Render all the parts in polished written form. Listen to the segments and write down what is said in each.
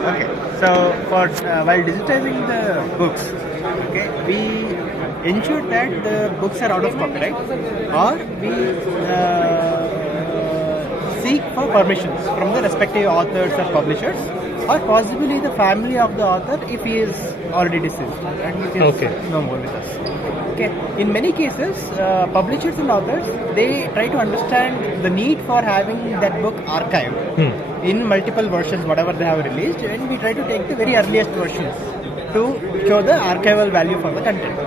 Okay, so for while digitizing the books, okay, we ensure that the books are out of copyright, or we seek for permissions from the respective authors or publishers, or possibly the family of the author if he is already deceased and he is no more with us. Okay. In many cases, publishers and authors, they try to understand the need for having that book archived in multiple versions, whatever they have released, and we try to take the very earliest version to show the archival value for the content.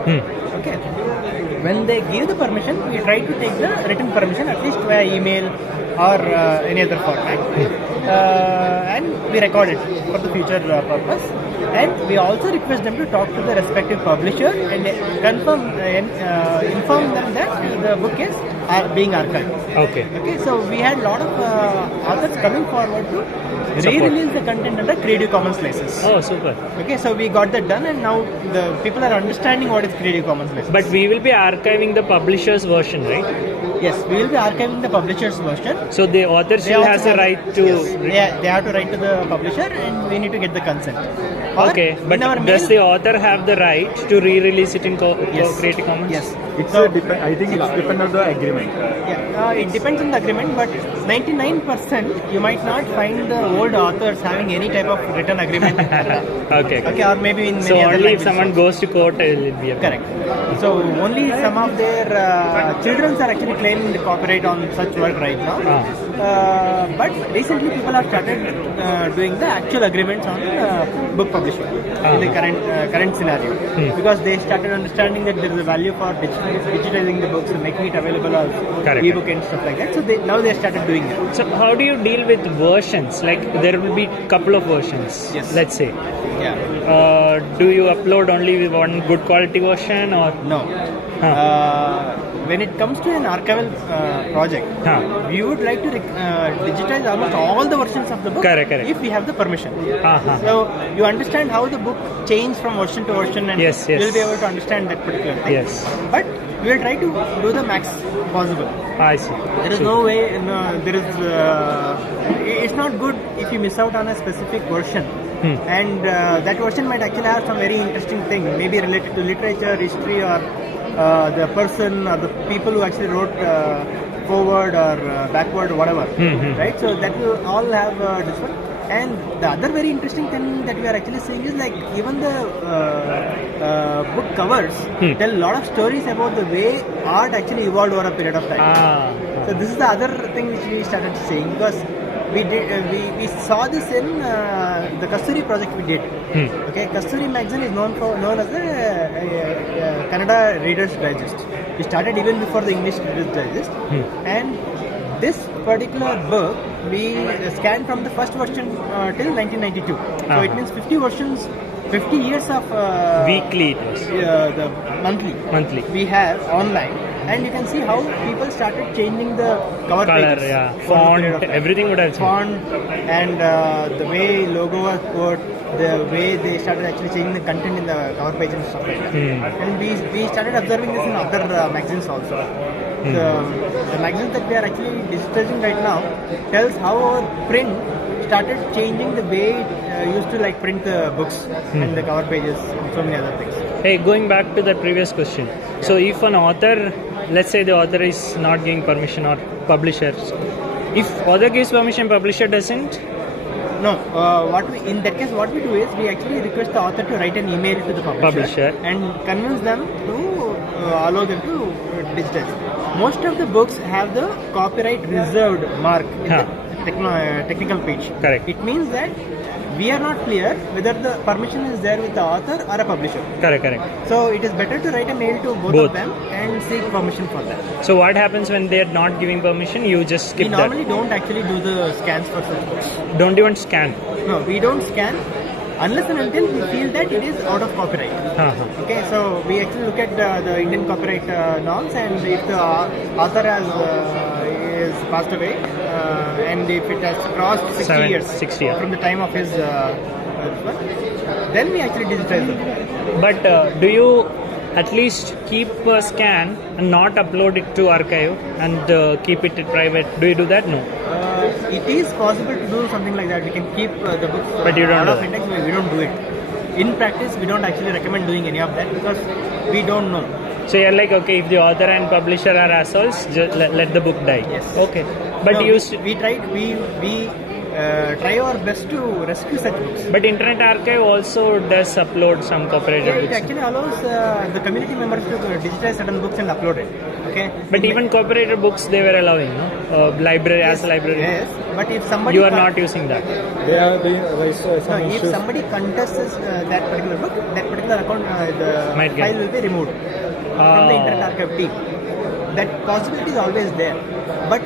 Okay. When they give the permission, we try to take the written permission at least via email or any other format, and we record it for the future purpose. And we also request them to talk to the respective publisher and confirm, inform them that the book is being archived. Okay. So we had a lot of authors coming forward to re-release the content under Creative Commons license. Oh, super. Okay, so we got that done, and now the people are understanding what is Creative Commons license. But we will be archiving the publisher's version, right? Yes, we will be archiving the publisher's version. So the author still has a right to... Yes, they have to write to the publisher, and we need to get the consent. Okay, but does the author have the right to re-release it in Creative Commons? Yes. I think it's depend on the agreement. Yeah, it depends on the agreement, but 99% you might not find the old authors having any type of written agreement. Okay, or maybe in many so other only if someone goes to court, it will be correct. So only some of their children are actually claiming the copyright on such work right now. But recently people have started doing the actual agreements on book publishing in the current scenario, because they started understanding that there is a value for digitizing the books and making it available as ebook and stuff like that. So now they started doing it. So how do you deal with versions? Like there will be couple of versions. Yes. Let's say. Yeah. Do you upload only with one good quality version or no? When it comes to an archival project, we would like to digitize almost all the versions of the book if we have the permission. So you understand how the book changed from version to version, and yes. you'll be able to understand that particular thing. Yes. But we will try to do the max possible. I see. There is no way. There is. It's not good if you miss out on a specific version. And that version might actually have some very interesting thing, maybe related to literature, history, or the person or the people who actually wrote forward or backward or whatever, right? So that will all have different. And the other very interesting thing that we are actually seeing is like even the book covers tell a lot of stories about the way art actually evolved over a period of time. So this is the other thing which we started seeing, because we saw this in the Kasturi project we did. Okay, Kasturi magazine is known as the Kannada Reader's Digest. We started even before the English Reader's Digest, and this particular book we scanned from the first version till 1992. So it means 50 versions, 50 years of weekly it was. The monthly we have online. And you can see how people started changing the cover pages, font, everything would have changed. Font and the way logo was put, the way they started actually changing the content in the cover page and stuff like that. And we started observing this in other magazines also. The magazines that we are actually digitizing right now tells how our print started changing the way it used to like print the books and the cover pages and so many other things. Hey, going back to the previous question. So if an author, let's say the author is not giving permission, or publisher, if author gives permission, publisher doesn't? No, in that case what we do is we actually request the author to write an email to the publisher and convince them to allow them to digitize. Most of the books have the copyright reserved mark in the technical page. Correct. It means that we are not clear whether the permission is there with the author or a publisher. Correct. So it is better to write a mail to both of them and seek permission for that. So what happens when they are not giving permission? You just skip that? We normally don't actually do the scans for such books. Don't even scan? No, we don't scan unless and until we feel that it is out of copyright. Okay, so we actually look at the Indian copyright norms, and if the author is passed away, and if it has crossed 60 years from the time of his then we actually digitize it. But do you at least keep a scan and not upload it to archive and keep it private? Do you do that? No. it is possible to do something like that. We can keep the books But you don't out do of that. index. We don't do it. In practice, we don't actually recommend doing any of that because we don't know. So you're like, okay, if the author and publisher are assholes, just let the book die. Yes. Okay. But No, you we tried. We try our best to rescue such books. but Internet Archive also does upload some copyrighted Yeah, it books. actually allows the community members to digitize certain books and upload it. Okay. But even copyrighted books they were allowing, no? Library as a library. Yes, but if somebody You are not using that. They are being raised no, some if issues. somebody contests that particular book, that particular account, the Might get. file will be removed from the Internet Archive team. That possibility is always there, but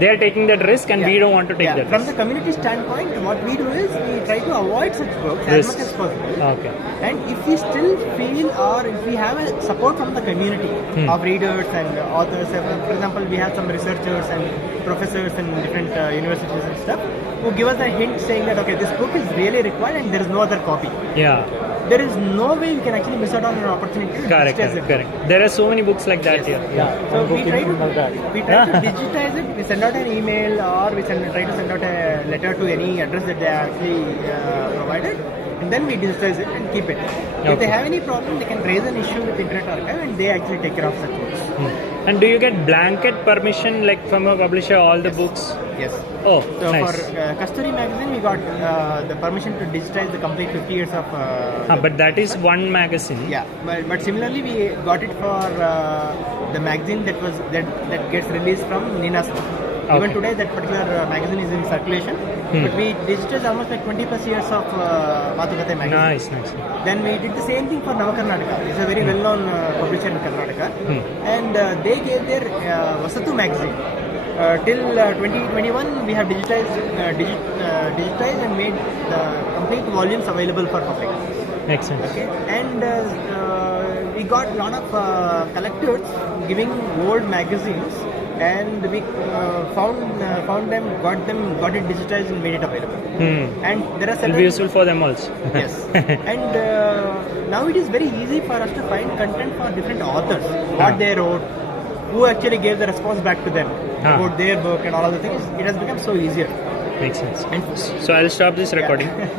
They are taking that risk, and we don't want to take that from risk. the community standpoint, what we do is we try to avoid such books as Risks. much as possible. Okay. And if we still feel, or if we have a support from the community of readers and authors, for example, we have some researchers and professors in different universities and stuff who give us a hint saying that okay, this book is really required and there is no other copy. Yeah. There is no way you can actually miss out on an opportunity to Correct. digitize it. Correct. There are so many books like that here. Yeah, So one book we try in that. to digitize it. We send out an email or we try to send out a letter to any address that they are actually provided, and then we digitize it and keep it. If they have any problem, they can raise an issue with Internet Archive, and they actually take care of such books. And do you get blanket permission, like from a publisher, all the books? Yes. Oh, So nice. for Kasturi magazine, we got the permission to digitize the complete 50 years of. But that is one magazine. Yeah, but similarly we got it for the magazine that gets released from Nina's. Okay. Even today, that particular magazine is in circulation. But we digitized almost like 20 plus years of Matukate magazine. Nice, nice. Then we did the same thing for Navakarnataka. It's a very well-known publisher in Karnataka, and they gave their Vasatu magazine. Till 2021, we have digitized and made the complete volumes available for public. Makes sense. Okay, and we got a lot of collectors giving old magazines, and we found them, got it digitized and made it available. And there are It'll be certain useful for them also. yes, and now it is very easy for us to find content for different authors, what they wrote, who actually gave the response back to them about their book and all other things. It has become so easier. Makes sense. So I'll stop this recording.